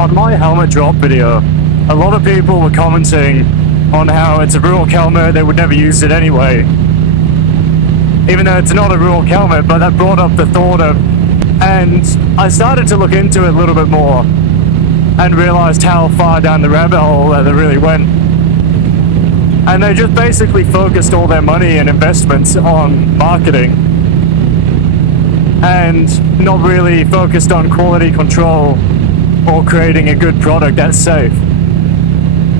on my helmet drop video, a lot of people were commenting on how it's a Ruroc helmet, they would never use it anyway. Even though it's not a Ruroc helmet, but that brought up the thought of, and I started to look into it a little bit more and realized how far down the rabbit hole that it really went. And they just basically focused all their money and investments on marketing and not really focused on quality control or creating a good product that's safe.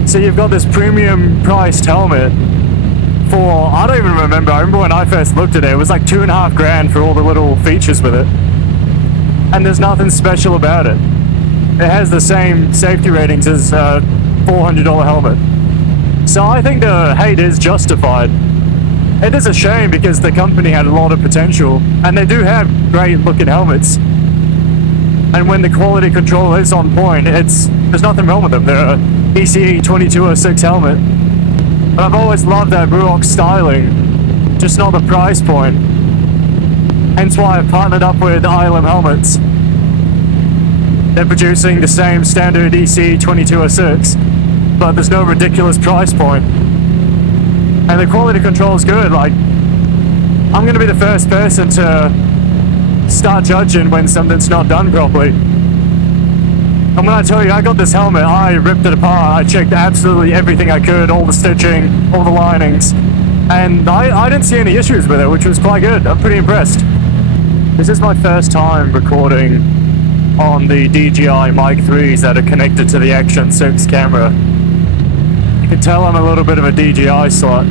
So you've got this premium priced helmet for, I don't even remember, I remember when I first looked at it, it was like $2.5 grand for all the little features with it. And there's nothing special about it. It has the same safety ratings as a $400 helmet. So I think the hate is justified. It is a shame because the company had a lot of potential, and they do have great looking helmets. And when the quality control is on point, there's nothing wrong with them. They're a ECE 2206 helmet. But I've always loved that Ruroc styling, just not the price point. Hence why I've partnered up with ILM Helmets. They're producing the same standard ECE 2206, but there's no ridiculous price point. And the quality control is good. Like, I'm going to be the first person to start judging when something's not done properly. And when I tell you I got this helmet, I ripped it apart. I checked absolutely everything I could, all the stitching, all the linings, and I didn't see any issues with it, which was quite good. I'm pretty impressed. This is my first time recording on the DJI Mic 3s that are connected to the Action 6 camera. You can tell I'm a little bit of a DJI slut.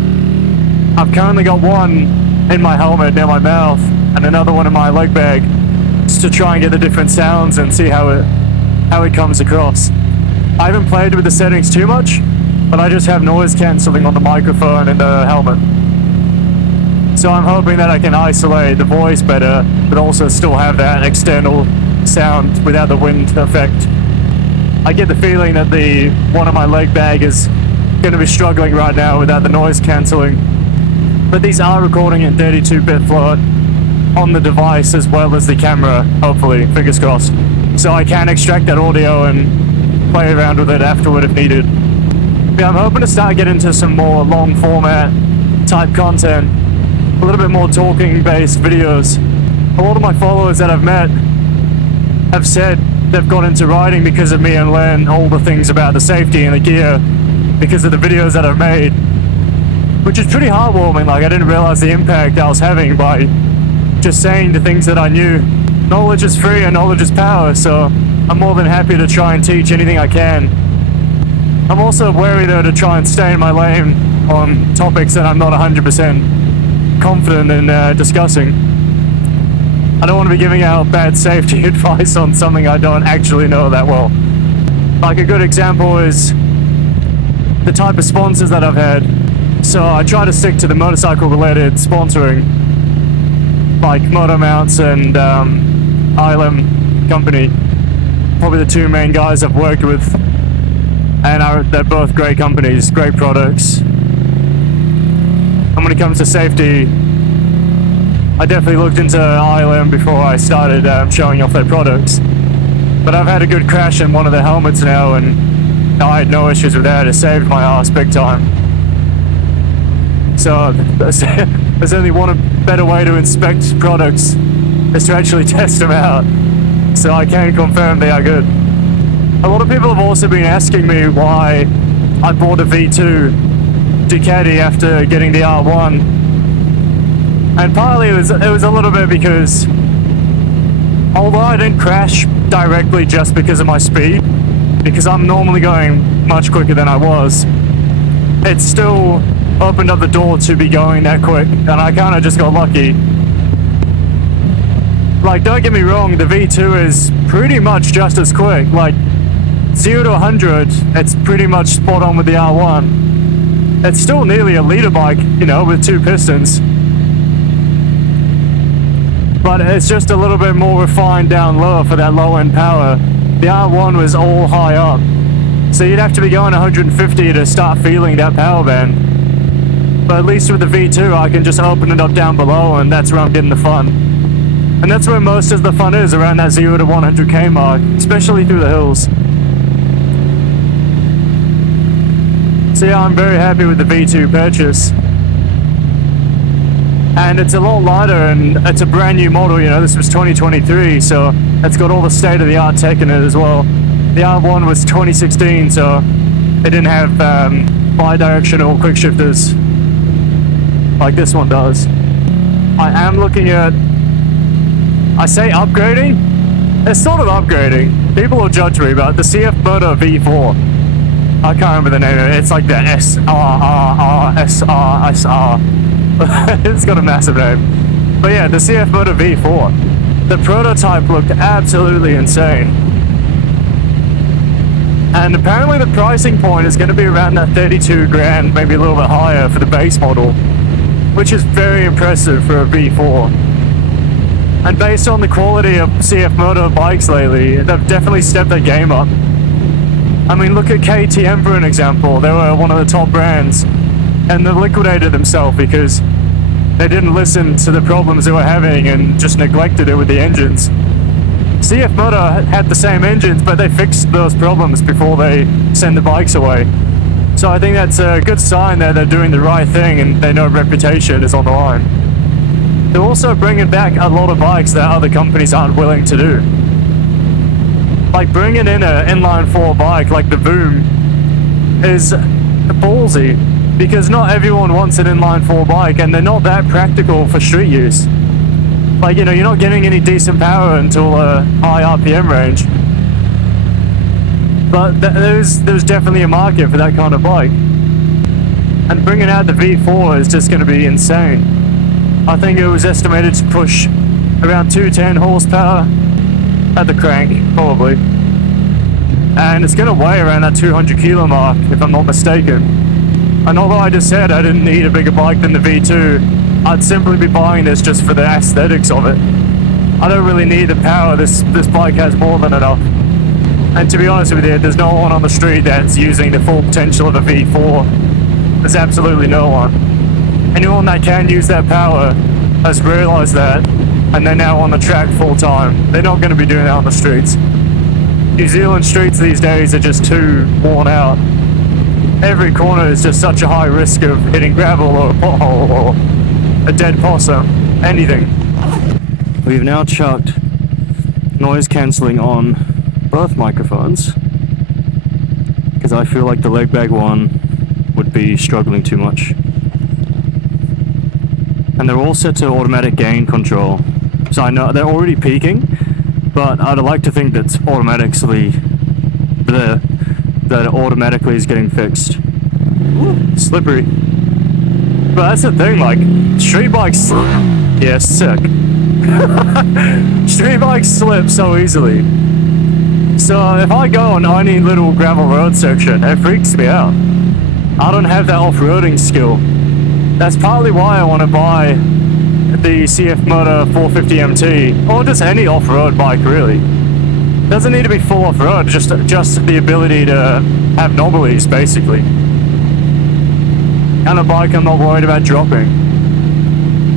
I've currently got one in my helmet near my mouth and another one in my leg bag, just to try and get the different sounds and see how it comes across. I haven't played with the settings too much, but I just have noise cancelling on the microphone and the helmet. So I'm hoping that I can isolate the voice better, but also still have that external sound without the wind effect. I get the feeling that the one on my leg bag is going to be struggling right now without the noise cancelling. But these are recording in 32-bit float on the device as well as the camera, hopefully, fingers crossed. So I can extract that audio and play around with it afterward if needed. Yeah, I'm hoping to start getting into some more long format type content, a little bit more talking based videos. A lot of my followers that I've met have said they've got into riding because of me and learn all the things about the safety and the gear because of the videos that I've made, which is pretty heartwarming. Like, I didn't realize the impact I was having by just saying the things that I knew. Knowledge is free and knowledge is power, so I'm more than happy to try and teach anything I can. I'm also wary though to try and stay in my lane on topics that I'm not 100% confident in discussing. I don't want to be giving out bad safety advice on something I don't actually know that well. Like, a good example is the type of sponsors that I've had. So I try to stick to the motorcycle related sponsoring, like Moto Mounts and ILM company, probably the two main guys I've worked with, and they're both great companies, great products. And when it comes to safety, I definitely looked into ILM before I started showing off their products. But I've had a good crash in one of the helmets now, and I had no issues with that. It saved my ass big time. So there's only one better way to inspect products is to actually test them out. So I can confirm they are good. A lot of people have also been asking me why I bought a V2 Ducati after getting the R1. And partly it was a little bit because, although I didn't crash directly just because of my speed, because I'm normally going much quicker than I was, it still opened up the door to be going that quick, and I kind of just got lucky. Like, don't get me wrong, the V2 is pretty much just as quick. Like, 0 to 100, it's pretty much spot on with the R1. It's still nearly a liter bike, you know, with two pistons. But it's just a little bit more refined down low for that low end power. The R1 was all high up, so you'd have to be going 150 to start feeling that power band. But at least with the V2, I can just open it up down below, and that's where I'm getting the fun. And that's where most of the fun is, around that 0 to 100k mark, especially through the hills. So yeah, I'm very happy with the V2 purchase. And it's a lot lighter, and it's a brand new model, you know, this was 2023, so it's got all the state-of-the-art tech in it as well. The R1 was 2016, so it didn't have bi-directional quick shifters like this one does. I am looking at, I say upgrading, it's sort of upgrading. People will judge me, but the CF Moto V4, I can't remember the name of it, it's like the SRRSRSR. It's got a massive name. But yeah, the CF Moto V4. The prototype looked absolutely insane. And apparently the pricing point is going to be around that 32 grand, maybe a little bit higher for the base model, which is very impressive for a V4. And based on the quality of CF Moto bikes lately, they've definitely stepped their game up. I mean, look at KTM for an example. They were one of the top brands, and they liquidated themselves because they didn't listen to the problems they were having and just neglected it with the engines. CF Moto had the same engines, but they fixed those problems before they send the bikes away. So I think that's a good sign that they're doing the right thing and they know reputation is on the line. They're also bringing back a lot of bikes that other companies aren't willing to do. Like bringing in an inline 4 bike like the Boom is ballsy, because not everyone wants an inline 4 bike and they're not that practical for street use. Like, you know, you're not getting any decent power until a high RPM range. But there's definitely a market for that kind of bike. And bringing out the V4 is just going to be insane. I think it was estimated to push around 210 horsepower at the crank, probably. And it's going to weigh around that 200 kilo mark, if I'm not mistaken. And although I just said I didn't need a bigger bike than the V2, I'd simply be buying this just for the aesthetics of it. I don't really need the power, this bike has more than enough. And to be honest with you, there's no one on the street that's using the full potential of a V4. There's absolutely no one. Anyone that can use that power has realized that, and they're now on the track full time. They're not going to be doing that on the streets. New Zealand streets these days are just too worn out. Every corner is just such a high risk of hitting gravel or a pothole or a dead possum, anything. We've now chucked noise cancelling on both microphones because I feel like the leg bag one would be struggling too much. And they're all set to automatic gain control, so I know they're already peaking, but I'd like to think that automatically that it automatically is getting fixed. Ooh, slippery. But that's the thing, like, street bikes, yeah, sick. Street bikes slip so easily. So if I go on any little gravel road section, it freaks me out. I don't have that off-roading skill. That's partly why I want to buy the CF Moto 450 MT, or just any off-road bike really. Doesn't need to be full off-road, just the ability to have knobblies basically. And a bike I'm not worried about dropping.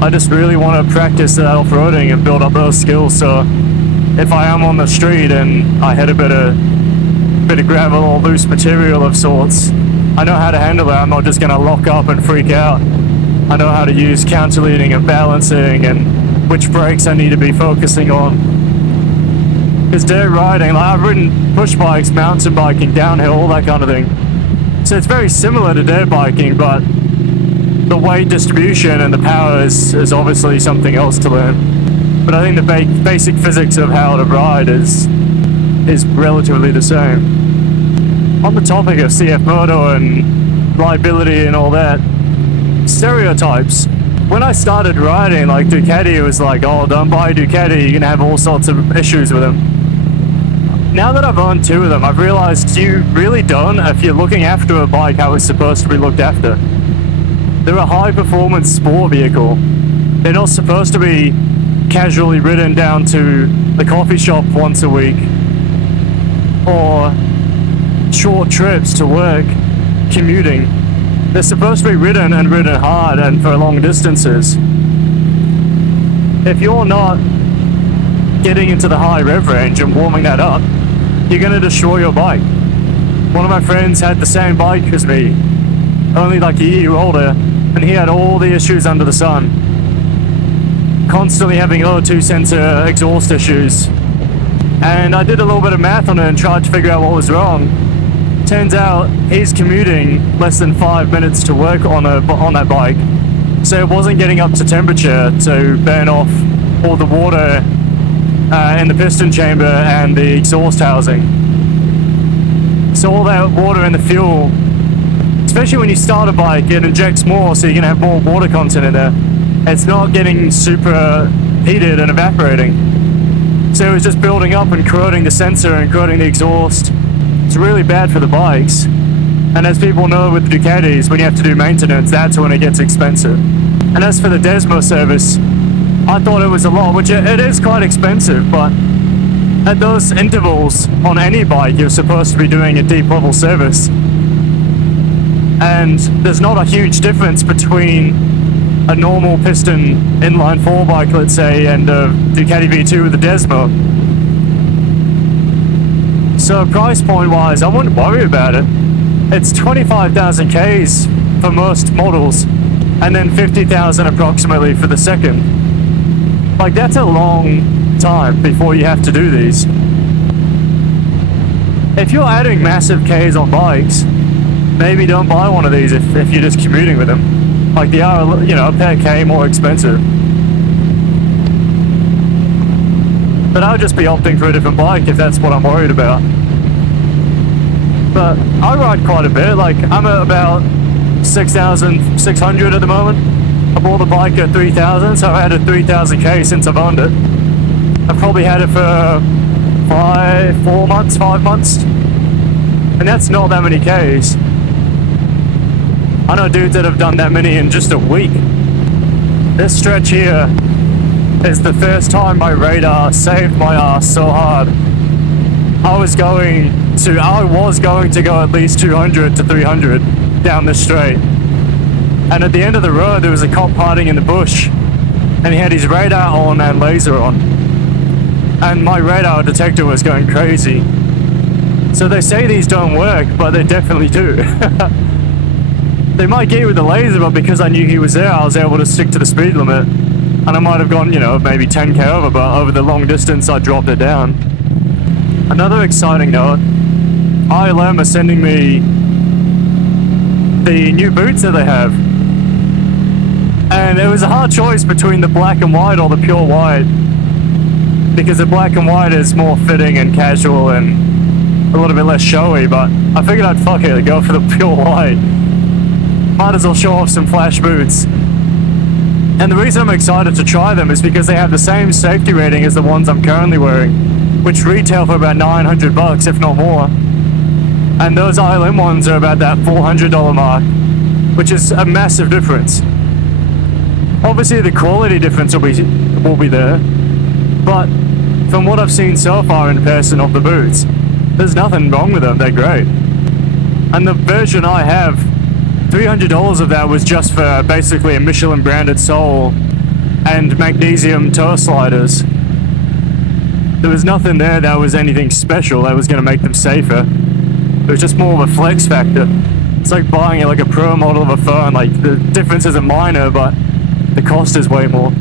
I just really want to practice that off-roading and build up those skills, so if I am on the street and I hit a bit of gravel or loose material of sorts, I know how to handle it. I'm not just going to lock up and freak out. I know how to use counterleading and balancing and which brakes I need to be focusing on. Because dirt riding, like I've ridden push bikes, mountain biking, downhill, all that kind of thing. So it's very similar to dirt biking, but the weight distribution and the power is obviously something else to learn. But I think the basic physics of how to ride is relatively the same. On the topic of CF Moto and liability and all that, Stereotypes. When I started riding, like Ducati was like, oh, don't buy a Ducati, you're gonna have all sorts of issues with them. Now that I've owned 2 of them, I've realized you really don't if you're looking after a bike how it's supposed to be looked after. They're a high performance sport vehicle. They're not supposed to be casually ridden down to the coffee shop once a week or short trips to work, commuting. They're supposed to be ridden hard and for long distances. If you're not getting into the high rev range and warming that up, you're going to destroy your bike. One of my friends had the same bike as me only like a year older, and he had all the issues under the sun. Constantly having O2 sensor exhaust issues. And I did a little bit of math on it and tried to figure out what was wrong. Turns out he's commuting less than 5 minutes to work on that bike, so it wasn't getting up to temperature to burn off all the water in the piston chamber and the exhaust housing. So all that water in the fuel, especially when you start a bike, it injects more, so you're gonna have more water content in there. It's not getting super heated and evaporating. So it was just building up and corroding the sensor and corroding the exhaust. It's really bad for the bikes. And as people know with the Ducatis, when you have to do maintenance, that's when it gets expensive. And as for the Desmo service, I thought it was a lot, which it is quite expensive, but at those intervals on any bike, you're supposed to be doing a deep level service. And there's not a huge difference between a normal piston inline 4 bike, let's say, and a Ducati V2 with a Desmo. So price point wise, I wouldn't worry about it. It's 25,000 Ks for most models, and then 50,000 approximately for the second. Like, that's a long time before you have to do these. If you're adding massive Ks on bikes, maybe don't buy one of these if you're just commuting with them. Like, they are, you know, per K more expensive. But I would just be opting for a different bike if that's what I'm worried about. But I ride quite a bit. Like, I'm at about 6,600 at the moment. I bought the bike at 3,000, so I've had a 3,000 K since I've owned it. I've probably had it for 5 months. And that's not that many Ks. I know dudes that have done that many in just a week. This stretch here is the first time my radar saved my ass so hard. I was going to go at least 200 to 300 down this straight. And at the end of the road, there was a cop hiding in the bush, and he had his radar on and laser on. And my radar detector was going crazy. So they say these don't work, but they definitely do. They might get you with the laser, but because I knew he was there, I was able to stick to the speed limit. And I might have gone, you know, maybe 10k over, but over the long distance, I dropped it down. Another exciting note, ILM are sending me the new boots that they have. And it was a hard choice between the black and white or the pure white, because the black and white is more fitting and casual and a little bit less showy, but I figured I'd fuck it, go for the pure white. Might as well show off some flash boots. And the reason I'm excited to try them is because they have the same safety rating as the ones I'm currently wearing, which retail for about $900 if not more. And those ILM ones are about that $400 mark, which is a massive difference. Obviously the quality difference will be there, but from what I've seen so far in person of the boots, there's nothing wrong with them, they're great. And the version I have, $300 of that was just for basically a Michelin branded sole and magnesium toe sliders. There was nothing there that was anything special that was going to make them safer. It was just more of a flex factor. It's like buying like a pro model of a phone. Like, the difference isn't minor, but the cost is way more.